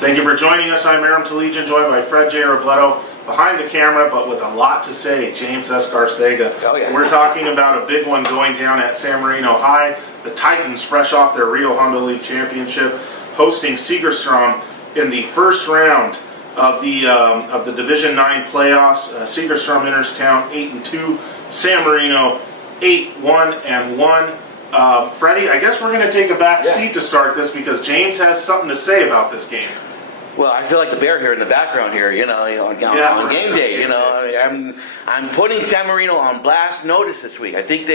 Thank you for joining us. I'm Marino Legion, joined by Fred J. Robledo, behind the camera, but with a lot to say, James Segerstrom. Oh, yeah. We're talking about a big one going down at San Marino High. The Titans, fresh off their Rio Hondo League championship, hosting Segerstrom in the first round of the Division 9 playoffs. Segerstrom enters town 8-2. San Marino 8-1-1. Freddie, I guess we're going to take a back seat to start this because James has something to say about this game. Well, I feel like the bear here in the background here, on game day. I'm putting San Marino on blast notice this week. I think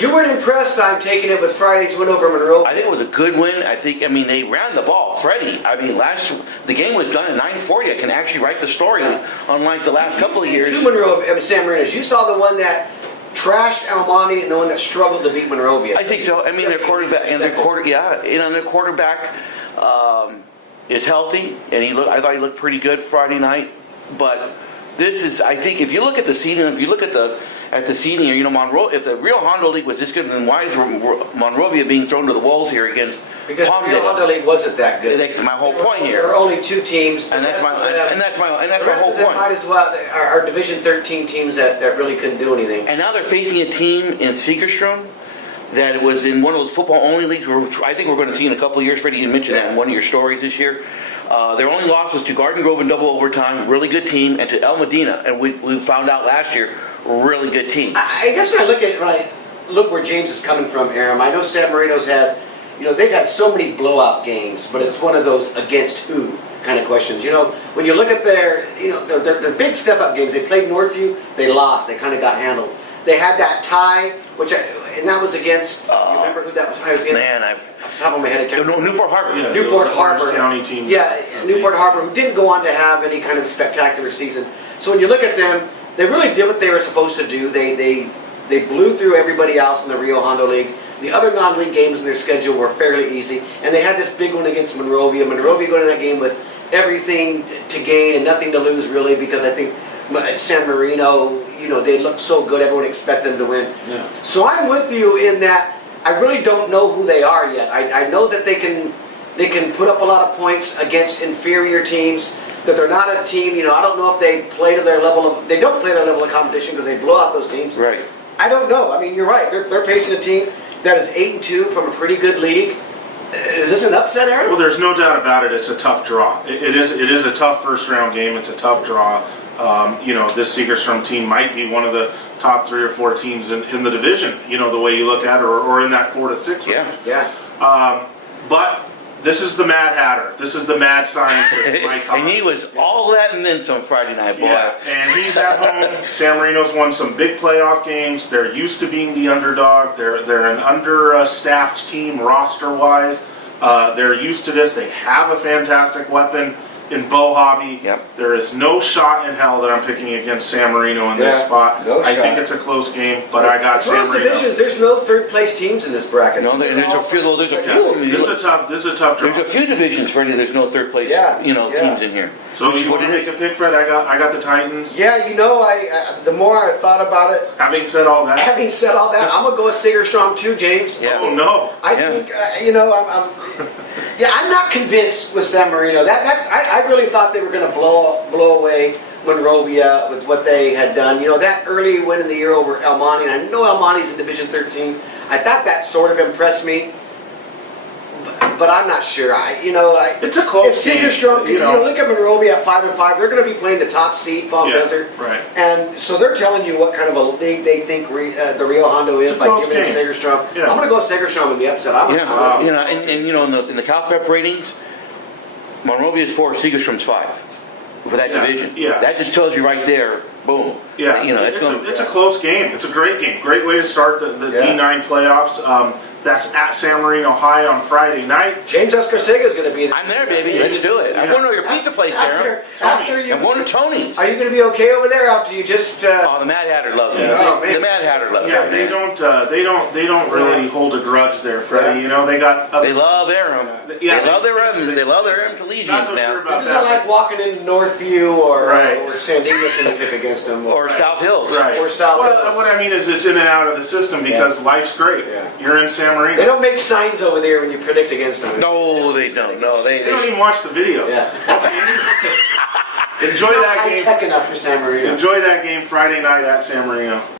You weren't impressed. I'm taking it with Friday's win over Monroe. I think it was a good win. They ran the ball. Freddie, the game was done at 9:40. I can actually write the story, unlike the last couple of years. Two Monroe San Marinos. You saw the one that trashed Almani and the one that struggled to beat Monrovia. I think so. Their quarterback is healthy, and I thought he looked pretty good Friday night. But this is, I think, if you look at the seeding, if you look at the seeding here, Monroe. If the Rio Hondo League was this good, then why is Monrovia being thrown to the wolves here against? Because the Rio Hondo League wasn't that good. That's my whole point here. There are only two teams, and that's my whole point. Might as well are Division 13 teams that really couldn't do anything. And now they're facing a team in Segerstrom that was in one of those football-only leagues, which I think we're going to see in a couple of years. Freddie, you mentioned that in one of your stories this year. Their only loss was to Garden Grove in double overtime, really good team, and to El Medina, and we found out last year, really good team. I guess when I look where James is coming from, Aram, I know San Marino's had, they've had so many blowout games, but it's one of those against who kind of questions. When you look at their big step-up games, they played Northview, they lost, they kind of got handled. They had that tie, and that was against. You remember who that was? I was against. Man, off the top of my head, I can't remember. Newport Harbor. Yeah, Newport Harbor County team. Yeah, Newport Harbor, who didn't go on to have any kind of spectacular season. So when you look at them, they really did what they were supposed to do. They blew through everybody else in the Rio Hondo League. The other non-league games in their schedule were fairly easy, and they had this big one against Monrovia. Monrovia going to that game with everything to gain and nothing to lose, really, because I think San Marino, they look so good, everyone expected them to win. Yeah. So I'm with you in that I really don't know who they are yet. I know that they can put up a lot of points against inferior teams, that they're not a team, I don't know if they play to their level they don't play their level of competition because they blow out those teams. Right. I don't know. You're right. They're facing a team that is 8-2 from a pretty good league. Is this an upset, Aaron? Well, there's no doubt about it. It's a tough draw. It is a tough first round game. It's a tough draw. This Segerstrom team might be one of the top 3 or 4 teams in the division, the way you look at it, or in that 4 to 6 range. Yeah. But this is the Mad Hatter. This is the Mad Scientist, Mike Hahn. And he was all that and then some Friday night, boy. Yeah, and he's at home. San Marino's won some big playoff games. They're used to being the underdog. They're an understaffed team roster-wise. They're used to this. They have a fantastic weapon in Bo Hobby. Yep. There is no shot in hell that I'm picking against San Marino in this spot. No I shot. think it's a close game, but I got San Most Marino. divisions, there's no third-place teams in this bracket. No, there's a few. There's a Yeah, few. this is a tough draw. There's a few divisions, Freddie. There's no third place, teams in here. So you want to make a pick, Fred? I got the Titans. Yeah, the more I thought about it, Having said all that, I'm gonna go with Segerstrom too, James. Yeah. oh no. I think I'm not convinced with San Marino. I really thought they were going to blow away Monrovia with what they had done. That early win in the year over Almani, and I know Almani's in Division 13. I thought that sort of impressed me, but I'm not sure. It's a close game. Segerstrom, look at Monrovia at 5-5. They're going to be playing the top seed, Palm Desert, right. and so they're telling you what kind of a league they think the Rio Hondo is by giving it Segerstrom. Yeah. I'm going to go Segerstrom in the upset. In the CalPrep ratings, Monrovia is 4, Segerstrom's 5 for that division. Yeah. That just tells you right there. Boom. Yeah, it's a close game. It's a great game. Great way to start the D9 playoffs. That's at San Marino High on Friday night. James Segerstrom is going to be there. I'm there, baby. Let's do it. I want to know your pizza place. place there. After you, I'm going to Tony's. are you going to be okay over there after you just? Oh, the Mad Hatter loves me. Yeah. Oh, man. The Mad Hatter loves Yeah, me. they don't really hold a grudge there, Freddie. Yeah. You know, they got They love Aram. Yeah, They love their not Talesians so sure now. about This isn't that. like walking into Northview or Right. or San Dimas when you pick against them. Or South Hills. Right. Or South Well, Hills. what I mean is it's in and out of the system because life's great. Yeah. You're in San Marino. They don't make signs over there when you predict against them. No, they don't. No, They don't even watch the video. Yeah. Enjoy that High game. tech enough for San Marino. Enjoy that game Friday night at San Marino.